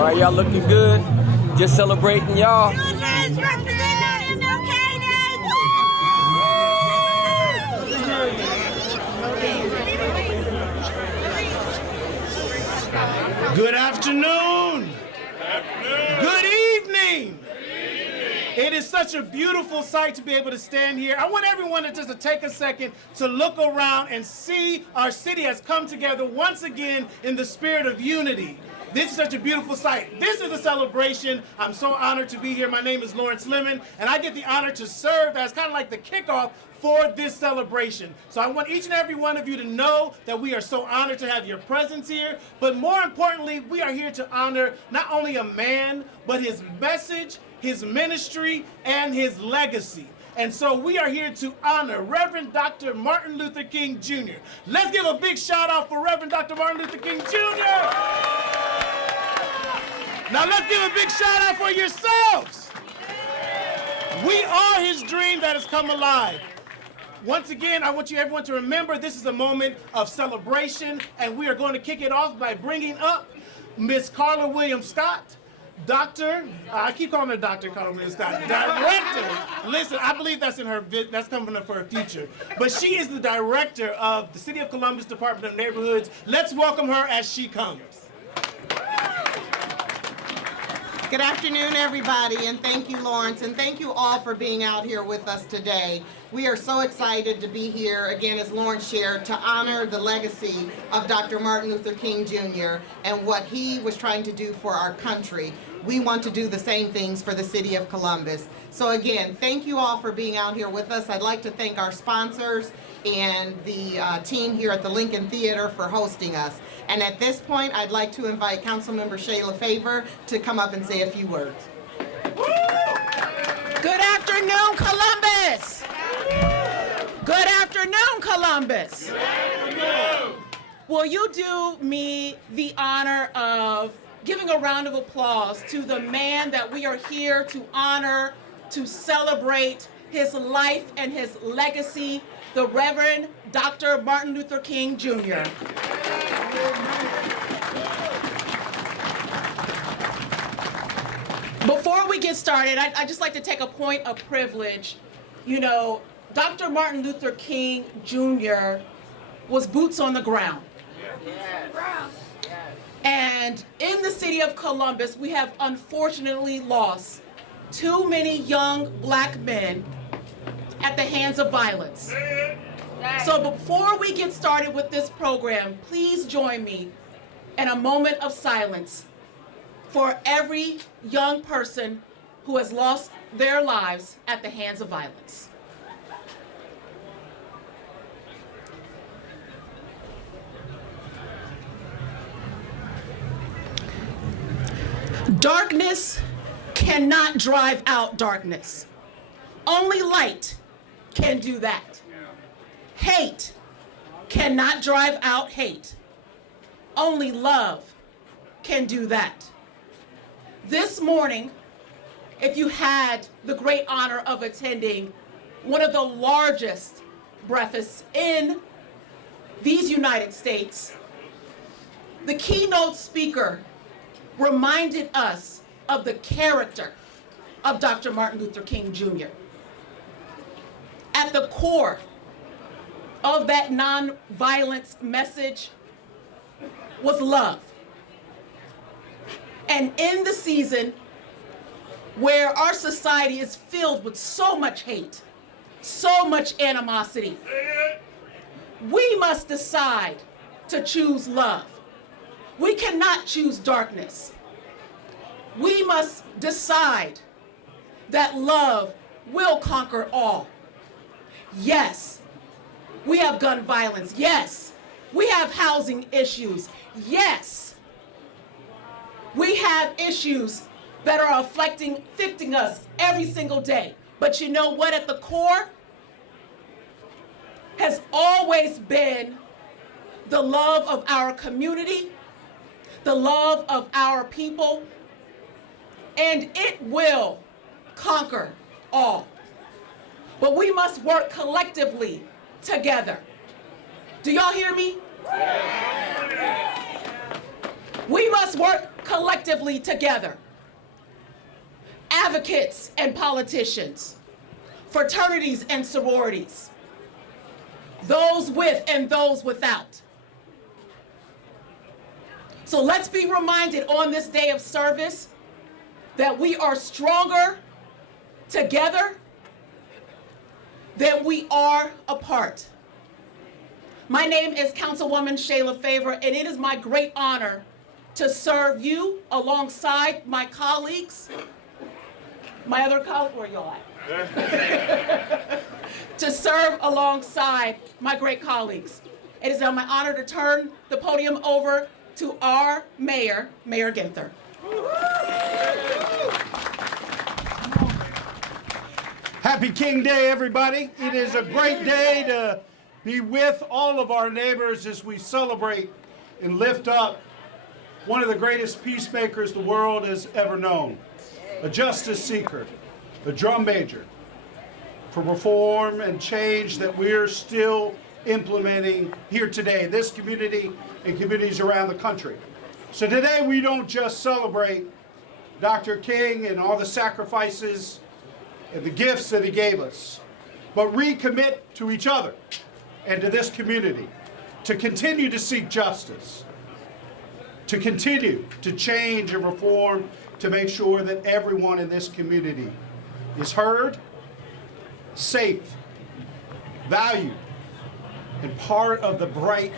All right, y'all looking good. Just celebrating y'all. Children's representing MLK Day. Good afternoon. Good evening. It is such a beautiful sight to be able to stand here. I want everyone to just take a second to look around and see our city has come together once again in the spirit of unity. This is such a beautiful sight. This is a celebration. I'm so honored to be here. My name is Lawrence Lemon, and I get the honor to serve as kind of like the kickoff for this celebration. So I want each and every one of you to know that we are so honored to have your presence here, but more importantly, we are here to honor not only a man, but his message, his ministry, and his legacy. And so we are here to honor Reverend Dr. Martin Luther King Jr. Let's give a big shout out for Reverend Dr. Martin Luther King Jr. Now let's give a big shout out for yourselves. We are his dream that has come alive. Once again, I want everyone to remember this is a moment of celebration, and we are going to kick it off by bringing up Miss Carla Williams Scott, I keep calling her Dr. Carla Williams Scott, director. Listen, I believe that's coming up for her future. But she is the director of the City of Columbus Department of Neighborhoods. Let's welcome her as she comes. Good afternoon, everybody, and thank you, Lawrence, and thank you all for being out here with us today. We are so excited to be here, again, as Lawrence shared, to honor the legacy of Dr. Martin Luther King Jr. and what he was trying to do for our country. We want to do the same things for the City of Columbus. So again, thank you all for being out here with us. I'd like to thank our sponsors and the team here at the Lincoln Theater for hosting us. And at this point, I'd like to invite Councilmember Shayla Favor to come up and say a few words. Good afternoon, Columbus. Good afternoon, Columbus. Good afternoon. Will you do me the honor of giving a round of applause to the man that we are here to honor, to celebrate his life and his legacy, the Reverend Dr. Martin Luther King Jr. Before we get started, I'd just like to take a point of privilege. You know, Dr. Martin Luther King Jr. was boots on the ground. And in the city of Columbus, we have unfortunately lost too many young black men at the hands of violence. So before we get started with this program, please join me in a moment of silence for every young person who has lost their lives at the hands of violence. Darkness cannot drive out darkness. Only light can do that. Hate cannot drive out hate. Only love can do that. This morning, if you had the great honor of attending one of the largest breakfasts in these United States, the keynote speaker reminded us of the character of Dr. Martin Luther King Jr. At the core of that nonviolence message was love. And in the season where our society is filled with so much hate, so much animosity, we must decide to choose love. We cannot choose darkness. We must decide that love will conquer all. Yes, we have gun violence. Yes, we have housing issues. Yes, we have issues that are affecting us every single day. But you know what? At the core has always been the love of our community, the love of our people, and it will conquer all. But we must work collectively together. Do y'all hear me? We must work collectively together. Advocates and politicians, fraternities and sororities, those with and those without. So let's be reminded on this day of service that we are stronger together than we are apart. My name is Councilwoman Shayla Favor, and it is my great honor to serve you alongside my colleagues. My other colleague, where y'all at? To serve alongside my great colleagues. It is now my honor to turn the podium over to our mayor, Mayor Ginther. Happy King Day, everybody. It is a great day to be with all of our neighbors as we celebrate and lift up one of the greatest peacemakers the world has ever known, a justice seeker, a drum major for reform and change that we're still implementing here today in this community and communities around the country. So today we don't just celebrate Dr. King and all the sacrifices and the gifts that he gave us, but recommit to each other and to this community to continue to seek justice, to continue to change and reform, to make sure that everyone in this community is heard, safe, valued, and part of the bright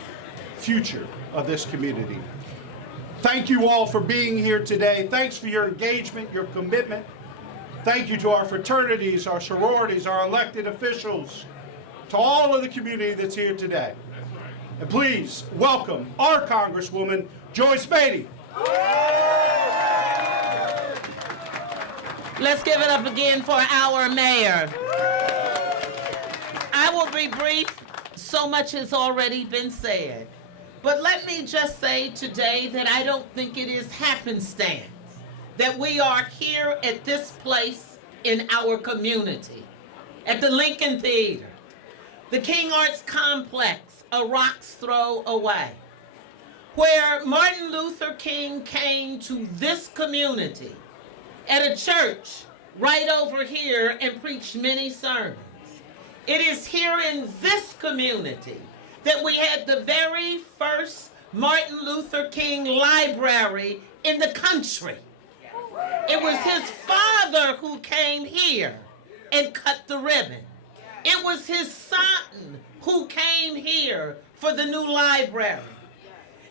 future of this community. Thank you all for being here today. Thanks for your engagement, your commitment. Thank you to our fraternities, our sororities, our elected officials, to all of the community that's here today. And please welcome our Congresswoman, Joyce Beatty. Let's give it up again for our mayor. I will be brief. So much has already been said. But let me just say today that I don't think it is happenstance that we are here at this place in our community, at the Lincoln Theater, the King Arts Complex, a rock's throw away, where Martin Luther King came to this community at a church right over here and preached many sermons. It is here in this community that we had the very first Martin Luther King library in the country. It was his father who came here and cut the ribbon. It was his son who came here for the new library.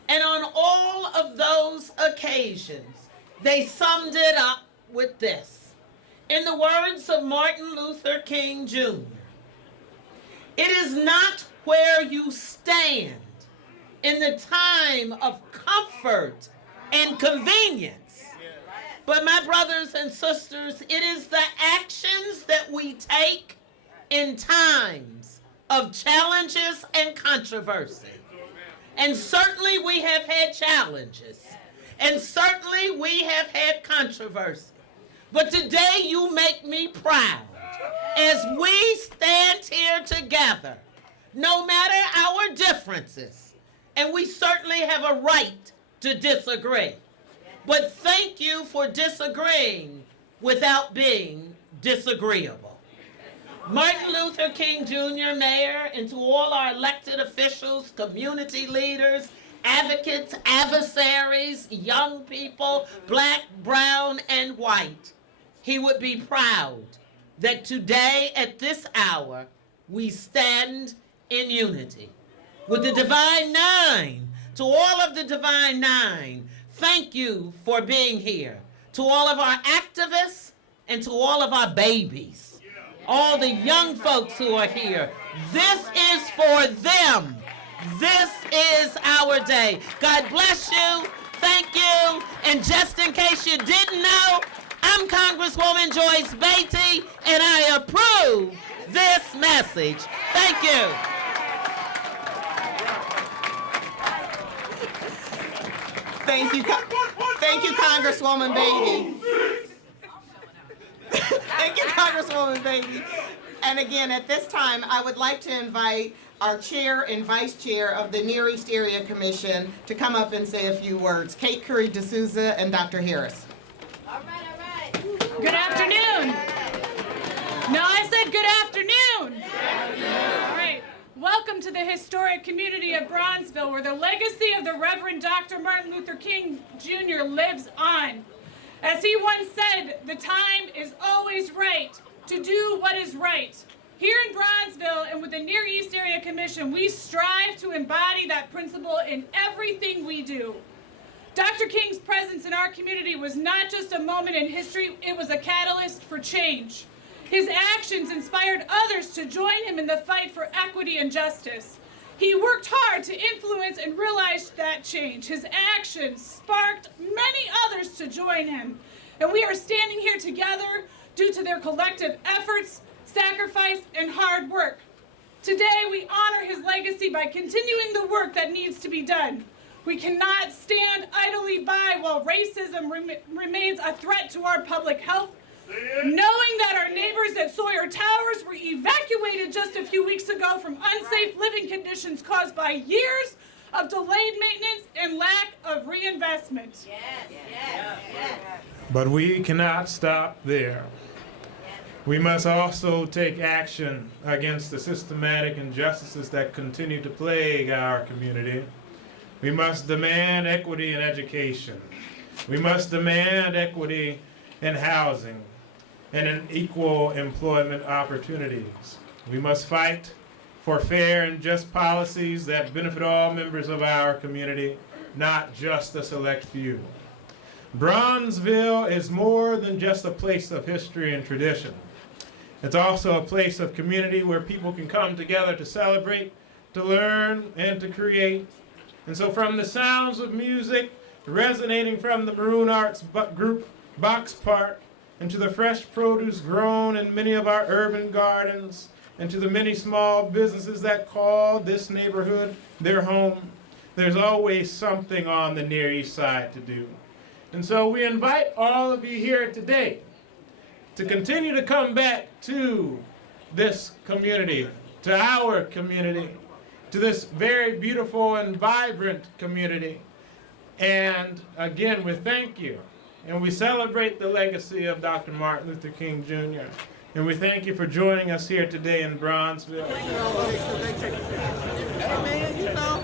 And on all of those occasions, they summed it up with this. In the words of Martin Luther King Jr., it is not where you stand in the time of comfort and convenience, but my brothers and sisters, it is the actions that we take in times of challenges and controversy. And certainly we have had challenges, and certainly we have had controversy. But today you make me proud as we stand here together, no matter our differences, and we certainly have a right to disagree. But thank you for disagreeing without being disagreeable. Martin Luther King Jr., Mayor, and to all our elected officials, community leaders, advocates, adversaries, young people, black, brown, and white, he would be proud that today at this hour we stand in unity. With the Divine Nine, to all of the Divine Nine, thank you for being here. To all of our activists and to all of our babies, all the young folks who are here, this is for them. This is our day. God bless you. Thank you. And just in case you didn't know, I'm Congresswoman Joyce Beatty, and I approve this message. Thank you. Thank you, Congresswoman Beatty. Thank you, Congresswoman Beatty. And again, at this time, I would like to invite our chair and vice chair of the Near East Area Commission, to come up and say a few words. Kate Curry D'Souza and Dr. Harris. All right. Good afternoon. No, I said good afternoon. All right. Welcome to the historic community of Bronzeville, where the legacy of the Reverend Dr. Martin Luther King Jr. lives on. As he once said, the time is always right to do what is right. Here in Bronzeville and with the Near East Area Commission, we strive to embody that principle in everything we do. Dr. King's presence in our community was not just a moment in history, it was a catalyst for change. His actions inspired others to join him in the fight for equity and justice. He worked hard to influence and realize that change. His actions sparked many others to join him. And we are standing here together due to their collective efforts, sacrifice, and hard work. Today, we honor his legacy by continuing the work that needs to be done. We cannot stand idly by while racism remains a threat to our public health. Knowing that our neighbors at Sawyer Towers were evacuated just a few weeks ago from unsafe living conditions caused by years of delayed maintenance and lack of reinvestment. But we cannot stop there. We must also take action against the systematic injustices that continue to plague our community. We must demand equity in education. We must demand equity in housing and in equal employment opportunities. We must fight for fair and just policies that benefit all members of our community, not just a select few. Bronzeville is more than just a place of history and tradition. It's also a place of community where people can come together to celebrate, to learn, and to create. And so from the sounds of music resonating from the Maroon Arts group Box Park, and to the fresh produce grown in many of our urban gardens, and to the many small businesses that call this neighborhood their home, there's always something on the Near East Side to do. And so we invite all of you here today to continue to come back to this community, to our community, to this very beautiful and vibrant community. And again, we thank you. And we celebrate the legacy of Dr. Martin Luther King Jr. And we thank you for joining us here today in Bronzeville. Hey man, you know.